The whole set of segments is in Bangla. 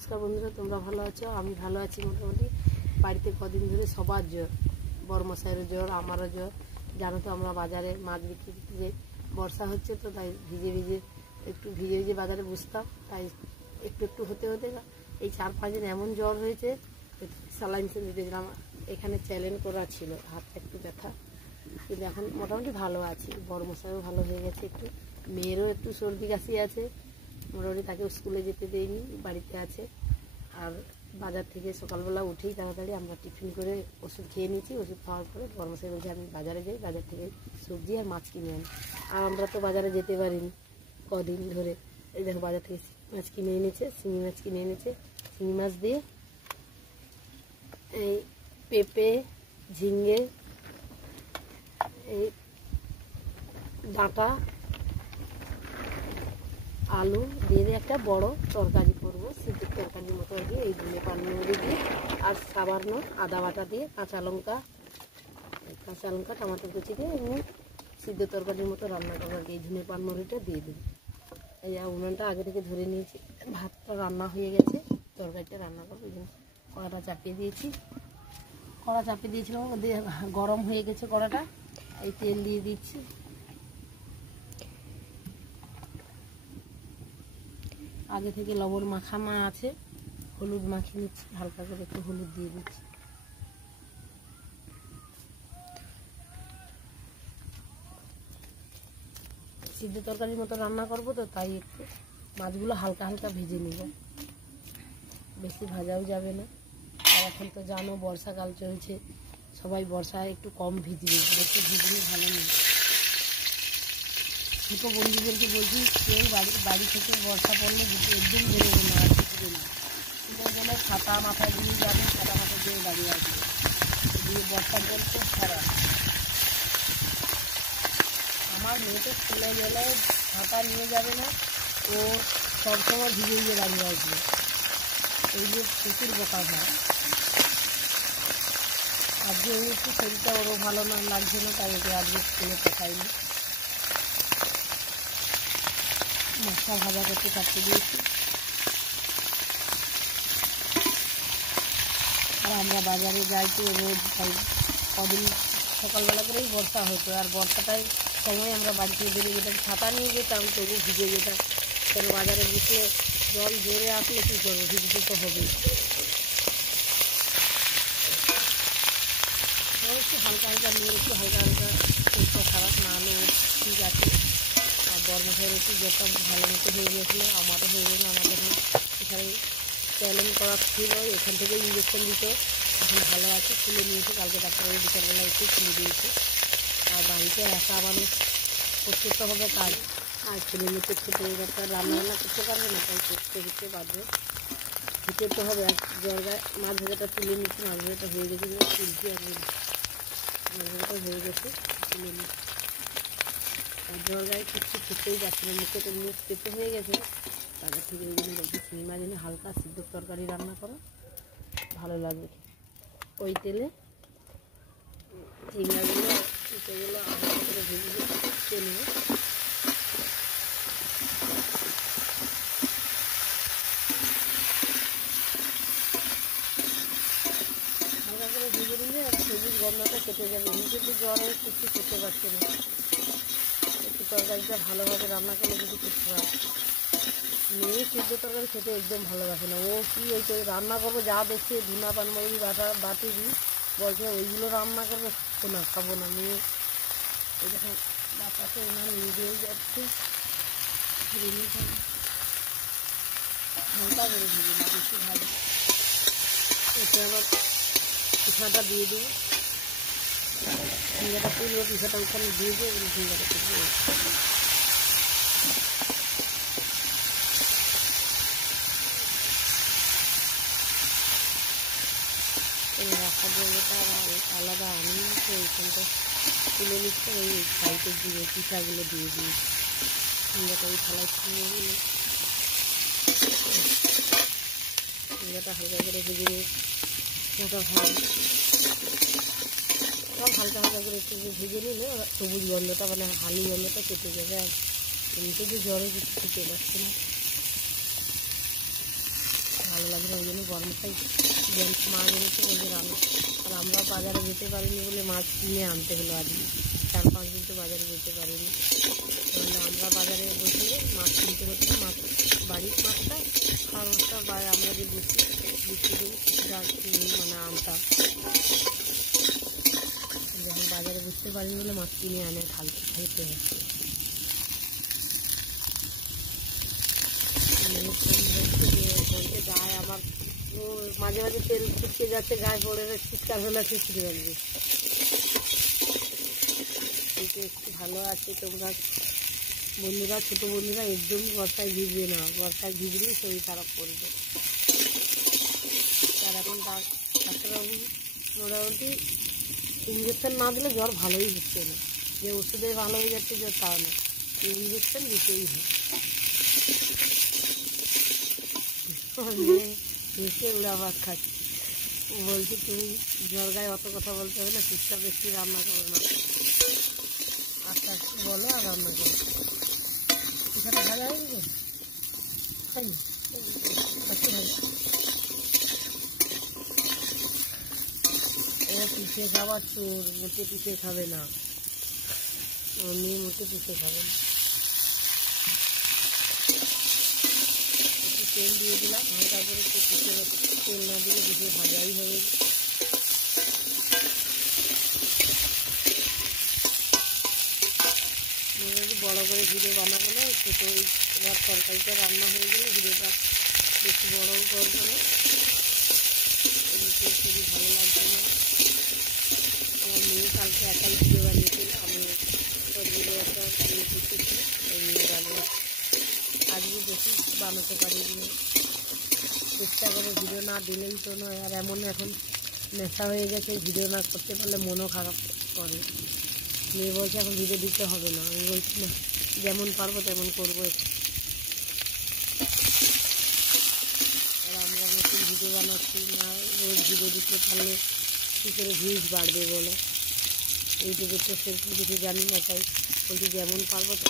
নমস্কার বন্ধুরা, তোমরা ভালো আছো? আমি ভালো আছি মোটামুটি। বাড়িতে কদিন ধরে সবার জ্বর, বড়মশাইয়েরও জ্বর, আমারও জ্বর। জানো তো আমরা বাজারে মাছ বিক্রি করতে যাই, বর্ষা হচ্ছে তো তাই ভিজে ভিজে বাজারে বসতাম। তাই একটু হতে এই 4-5 দিন এমন জ্বর হয়েছে, স্যালাইন দিতে গেলাম। এখানে চ্যালেঞ্জ করা ছিল, হাতটা একটু ব্যথা, কিন্তু এখন মোটামুটি ভালো আছি। বড়মশাইও ভালো হয়ে গেছে, একটু মেয়েরও একটু সর্দি কাশি আছে। মোটামুটি তাকে স্কুলে যেতে দেয়নি, বাড়িতে আছে। আর বাজার থেকে সকালবেলা উঠেই তাড়াতাড়ি আমরা টিফিন করে ওষুধ খেয়ে নিয়েছি। ওষুধ খাওয়ার পরে বড়মশাই বলছে আমি বাজারে যাই, বাজার থেকে সবজি আর মাছ কিনে আনি। আর আমরা তো বাজারে যেতে পারিনি কদিন ধরে। এই দেখো বাজার থেকে মাছ কিনে এনেছে, শিঙি মাছ কিনে এনেছে। শিঙি মাছ দিয়ে এই পেঁপে, ঝিঙে, এই ডাঁটা, আলু দিয়ে একটা বড় তরকারি করবো, সিদ্ধের তরকারির মতো আর কি। এই ধনে পানমুড়ি দিয়ে আর সামান্য আদা বাটা দিয়ে কাঁচা লঙ্কা টমাটো কুচি দিয়ে এমনি সিদ্ধ তরকারির মতো রান্না করবো আর কি। এই ধনে পানমুড়িটা দিয়ে দেবো। এই উনুনটা আগে থেকে ধরে নিয়েছি, ভাতটা রান্না হয়ে গেছে, তরকারিটা রান্না করবো। কড়াটা চাপিয়ে দিয়েছি, কড়া চাপিয়ে দিয়েছিলাম, গরম হয়ে গেছে কড়াটা। এই তেল দিয়ে দিচ্ছি। আগে থেকে লবণ মাখানো আছে, হলুদ মাখিয়ে নিচ্ছি, হালকা করে একটু হলুদ দিয়ে দিচ্ছি। সিদ্ধ তরকারির মতো রান্না করবো তো, তাই একটু মাছগুলো হালকা হালকা ভেজে নিব, বেশি ভাজাও যাবে না। আর এখন তো জানো বর্ষাকাল চলছে, সবাই বর্ষায় একটু কম ভিজবে, বেশি ভিজলে ভালো নেই। ছোটো বন্ধুদেরকে বলছি, কেউ বাড়ি থেকে বর্ষা পড়লে একদম বেরোবে না, আর ভিজবে না। গেলে ছাতা মাথায় দিয়ে যাবে, ছাতা মাথায় দিয়ে দাঁড়িয়ে আসবে, দিয়ে বর্ষার জল খুব খারাপ। আমার মেয়েকে স্কুলে গেলে ছাতা নিয়ে যাবে না, ও সবসময় ভিজে দাঁড়িয়ে আসবে। এই যে প্রচুর বোকা হয়। আজকে একটু শরীরটা ওরও ভালো না লাগছে না, তাই ওকে আজকে স্কুলে পাঠাইনি। মশলা ভাজা করতে কাটতে দিয়েছি। আর আমরা বাজারে যাই তো রোজ, তাই কদিন সকালবেলা করেই বর্ষা হতো। আর বর্ষাটাই সময় আমরা বাড়ি থেকে বেরিয়ে যেতাম, ছাতা নিয়ে যেতাম, তবু ভিজে যেতাম। কেন বাজারে বসে জল জোরে আসলে কী করবো, ভিজতে তো হবেই। একটু হালকা হালকা মেয়ের একটু হালকা শরীরটা খারাপ, না হলে ঠিক আছে। আর বড়মশাইয়ের একটু জ্বরটা ভালো মতো হয়ে গিয়েছিলো, আমারও হয়ে গেলো। আমাদের এখানে চ্যালেঞ্জ করা ছিল, এখান থেকে ইঞ্জেকশন দিত। এখন ভালো আছে, খুলে নিয়েছে, কালকে ডাক্তারের বিকালবেলা এসে খুলে দিয়েছে। আর বাড়িতে একা মানুষ করতে তো হবে কাজ, আর ছেলে মেয়েকে ছোটো একটা রান্না করতে পারবে না, তাই করতে পারবে, খেতে তো হবে। আর জ্বর গায়ে মাছ ভাজাটা তুলে নিচ্ছি, মাছ ভাজাটা হয়ে গেছে, তুলছি আর মাছ ভাজাটা হয়ে গেছে, তুলে নিচ্ছি। আর জ্বর গায়ে কিছু খেতেই যাচ্ছে না, মুখে তো মুখ পেতে হয়ে গেছে। তাদের থেকে ওই জন্য বলছি শিঙি মাছ এনে হালকা সিদ্ধ তরকারি রান্না করো, ভালো লাগবে। ওই তেলে ঝিঙ্গাগুলো হালকা করে ভেজে নেব। হালকা করে ভেজে নিলে সবুজ গন্ধটা কেটে যাবে। নিজে তো জ্বরে কিছু করতে পারছে না, একটু তরকারিটা ভালোভাবে রান্না করলে যদি করতে পারে। মেয়ে সিদ্ধ তরকারি খেতে একদম ভালোবাসে না, ও কি ওই রান্না করবো যা দেখছে ধুনা পানমুড়ি বাটি দিই, বলছে ওইগুলো রান্না করবে, খাবো না মেয়ে। এই যখন বাচ্চাকে ওনার নিজেই যাচ্ছে, হালকা করে ভেজে না, বেশি ভালো। এতে আবার পিঠাটা দিয়ে দিই, ঝিঙ্গাটা তুলবো, পিঠাটা ওখানে দিয়ে দিয়ে ঝিঙ্গাটা তুলবো। এই রাখার জায়গাটা আলাদা আনি, তো এইখানটা তুলে নিচ্ছে। ওই সাইডের দিকে পিঠাগুলো দিয়ে দিয়েছি, ঝিঙ্গাটা ওই থালায় তুলে নিয়ে ঝিঙ্গাটা হালকা করে ভেজে নিয়ে মোটা ভাত সব হালকা করে একটু ভেজে নিলে সবুজ গন্ধটা মানে হালি গন্ধটা কেটে যাবে। আর এমনিতে যে জ্বরে কিছু খেতে পারছে না, ভালো লাগে। বাজারে, ওই জন্য বর্মশাই মাছ এনেছে বলছে রান্না। আর আমরা বাজারে যেতে পারিনি বলে মাছ কিনে আনতে হলো আজকে, 4-5 দিন তো বাজারে যেতে পারিনি। তাহলে আমরা বাজারে বসলে মাছ কিনতে হতো না, মাছ বাড়ির মাছটা খরচটা আমরা যে বসি দিয়ে কিছুটা মানে আনতাম। যখন বাজারে বুঝতে পারিনি বলে মাছ কিনে আনে খাইতে হচ্ছে। বলতে গায়ে আমার মাঝে মাঝে তেল ছিটকে যাচ্ছে, গায়ে পড়ে চিৎকার হলে ছিটকে যাবে। এইটা একটু ভালো আছে। তোমরা বন্ধুরা, ছোটো বন্ধুরা একদম বর্ষায় ভিজবে না, বর্ষায় ভিজলেই শরীর খারাপ করবে। আর এখন ডাক্তারবাবু মোটামুটি ইঞ্জেকশন না দিলে জ্বর ভালোই হচ্ছে না, যে ওষুধে ভালো হয়ে যাচ্ছে জ্বর তাও না, ইঞ্জেকশন দিতেই হয়। হেসে উড়াবাদ খাচ্ছি, বলছি তুমি জ্বর গায়ে অত কথা বলতে হবে না, চুপচাপ বেশি রান্না করো না, আস্তে আস্তে বলো আর রান্না করো। এখানে ভাজা হয়ে গেছে, খাই ও পিঠে খাবার চোর, মোটে পিঠে খাবে না, ও মেয়ে মোটে পিঠে খাবে না। একটু তেল দিয়ে দিলাম হালকা করে, একটু পিঠে তেল না দিলে পিঠে ভাজাই হবে। বড়ো করে ভিডিও বানাবো না, ছোটো এবার তরকারিটা রান্না হয়ে গেলে ভিডিওটা বেশি বড়ও করবো না। এমনিতে খুবই ভালো লাগছে না। আমার মেয়ে কালকে একাই ভিডিও বানিয়েছিল, আমি তোর ভিডিও একটা ইয়ে করতেছি, ওই মেয়ে বানিয়ে আজকে বেশি বানাতে পারিনি। চেষ্টা করে ভিডিও না দিলেই তো নয়, আর এমন এখন নেশা হয়ে গেছে, ভিডিও না করতে পারলে মনও খারাপ করে। মেয়ে বলছে এখন ভিডিও দিতে হবে না, আমি বলছি না, যেমন পারবো তেমন করবো। আর আমরা নতুন ভিডিও বানাচ্ছি না, রোজ ভিডিও দিতে পারলে কী করে ভিউজ বাড়বে বলো, ইউটিউবে তো সেরকম কিছু জানি না, তাই বলছি যেমন পারবো তো।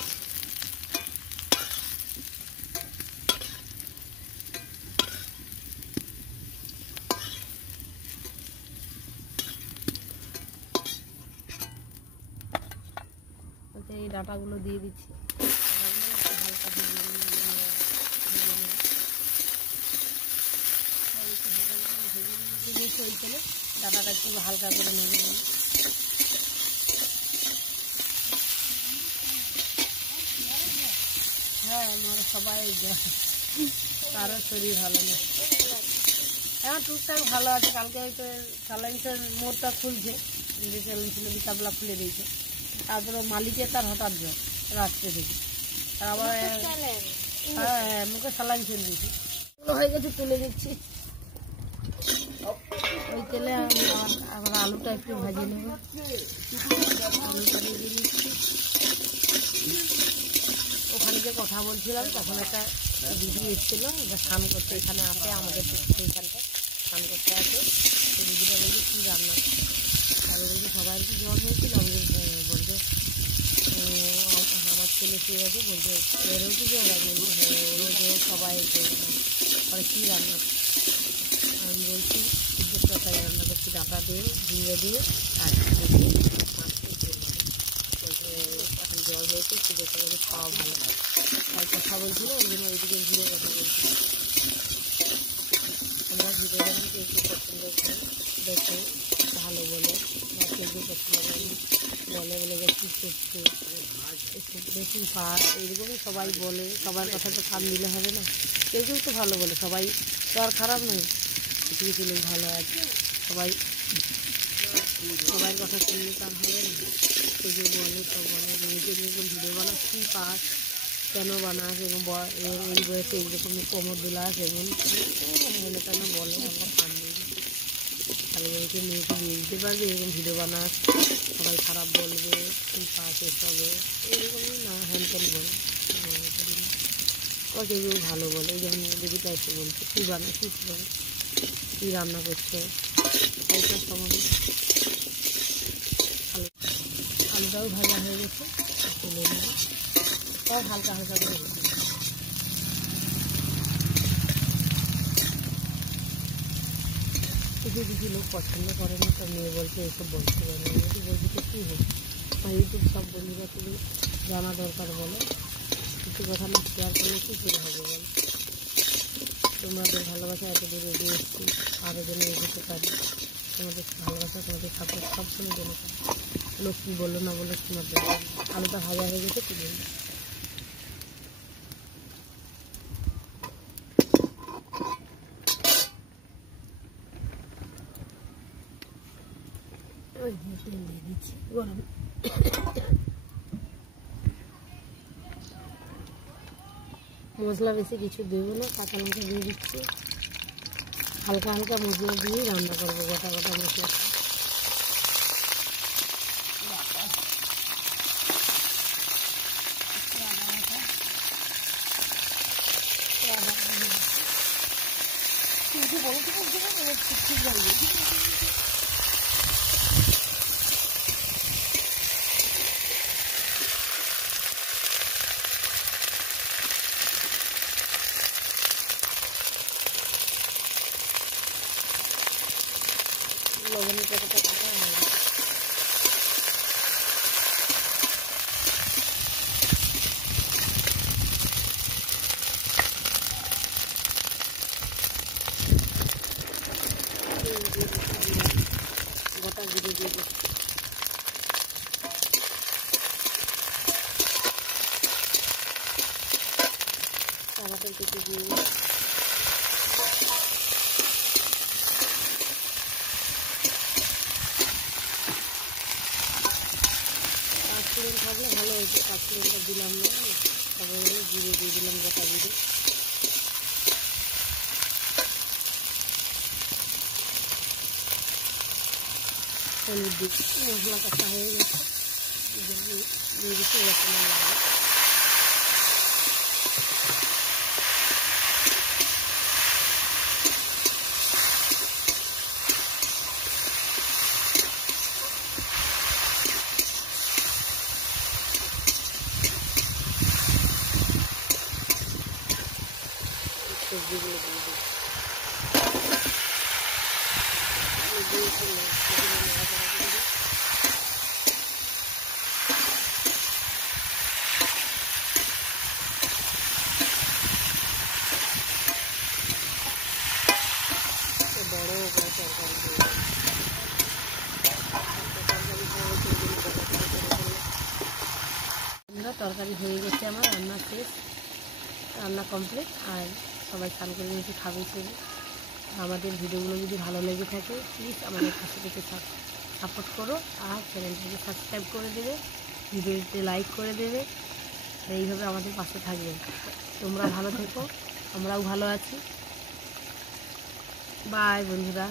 এই ডাটাগুলো দিয়ে দিচ্ছি, হালকা ভেজে ওই তেলে ডাটাটা একটু হালকা করে নেবে। হ্যাঁ, আমার সবাই কারো শরীর ভালো না, হ্যাঁ টুকটাক ভালো আছে। কালকে হয়তো স্যালাইনের মোড়টা খুলছে, যে চ্যালেঞ্জ ছিল বিকাবলা খুলে দিয়েছে, তারপরে মালিকের তার হঠাৎ জ্বর রাত্রে থেকে, আর আবার হ্যাঁ মুখে স্যালাইন ছেড়ে দিয়েছি, এগুলো হয়ে গেছে তুলে দিচ্ছি। ওই তেলে আবার আলুটা একটু ভাজে নেব, আলুটা ভেজে নিচ্ছি। ওখানে যে কথা বলছিলাম তখন একটা দিদি এসেছিল, স্নান করতে এখানে আসে আমাদের সেইখানটা স্নান করতে আসে, সেই দিদিটা বলছি কী রান্না, আর বলছি সবাই কি জ্বর হয়েছিল, বলছে আমার ছেলে শুয়ে আছে, বলছে এরও কি জ্বর আছে, বলছে হ্যাঁ সবাই পরে কী রান্না, আমি বলছি সিদ্ধের তরকারি রান্না করছি, ডাটা দিয়ে ঝিঙে দিয়ে আর দিয়ে মাছকে দিয়ে বলছে এখন জ্বর হয়েছে, সিদ্ধের তরকারি খাওয়া ভালো, তাই কথা বলছিল, ওই জন্য ওইদিকে ঘুরে কথা বলছিল। আমরা ভিডিও যখন কেউ কেউ পছন্দ করে দেখে ভালো বলে, বা কেউ কেউ পছন্দ করে বলে যে কী করছে বেশি ভাত, এইরকমই সবাই বলে, সবার কথা তো কান দিলে হবে না, কেউ কেউ তো ভালো বলে, সবাই তো আর খারাপ নয়, কিছু কিছু লোক ভালো আছে, সবার কথা শুনলে তার হবে না, কেউ কেউ বলে তো বলে নিজে এরকম ভিডিও বানাস কী পাস, কেন বানাস, এরকম এই বয়সে এইরকম কোমর দুলাস এমন বলে কেন বলে, আমরা কান দিই তাহলে বলছে মেয়েকে দিয়ে দিতে পারবে, এরকম ভিডিও বানাস সবাই খারাপ বলবে, কী পাস এসবে এইরকমই না হ্যান ত্যান বলে, ও কেউ কেউ ভালো বলে। এই যখন দিদিটা এসে বলছে কী বানাচ্ছিস, কী রান্না করছো, এইসব সম্বন্ধে। আলুটাও ভাজা হয়ে গেছে, তুলে নেব, সব হালকা হালকা করে কিছু কিছু লোক পছন্দ করে না, তো মেয়ে বলছে এসব বলতে পারে না। আমি বলছি তো কী হোক, আমার ইউটিউব সব বন্ধুরা তুমি জানা দরকার বলো, কিছু কথা না শেয়ার করলে কী করে হবে বলো। তোমাদের ভালোবাসা এত দূরে এগিয়ে এসেছি, আরও যেন এগোতে পারি। তোমাদের ভালোবাসা, তোমাদের সাপোর্ট সবসময় যেন পাই। লোক কী বললো না বললো শোনার দরকার নেই। আলুটা ভাজা হয়ে গেছে, তুলে নিই। তেল দিয়ে দিচ্ছি গরম। মশলা বেশি কিছু দেবো না, কাঁচা লঙ্কা দিয়ে দিচ্ছি। হালকা হালকা মশলা দিয়েই রান্না করবো, গোটা গোটা মশলা। লবণের প্যাকেটটা কাটা হয়ে গেছে। গোটা জিরে দিয়ে দিচ্ছি। টমাটোর কুচি দিয়ে দিচ্ছি। পাঁচফোড়ন থাকলে ভালো হয়েছে, পাঁচফোড়নটা দিলাম না, তারপরে জিরে দিয়ে দিলাম, গোটা জিরে। হলুদ দিচ্ছি। মশলা কষা হয়ে গেছে, দিয়ে দিচ্ছি এরকম লাগে। সবজিগুলো দিয়ে দিচ্ছি। বড় করে তরকারি তরকারি হয়ে গেছে আমার, রান্না শেষ, রান্না কমপ্লিট। আর সবাই স্নান করে নিয়েছি, খাবে ছেড়ে। আমাদের ভিডিওগুলো যদি ভালো লেগে থাকে প্লিজ আমাদের পাশে থেকে সাপোর্ট করো, আর চ্যানেলটাকে সাবস্ক্রাইব করে দেবে, ভিডিওতে লাইক করে দেবে। এইভাবে আমাদের পাশে থাকবে। তোমরা ভালো থেকো, আমরাও ভালো আছি। বাই বন্ধুরা।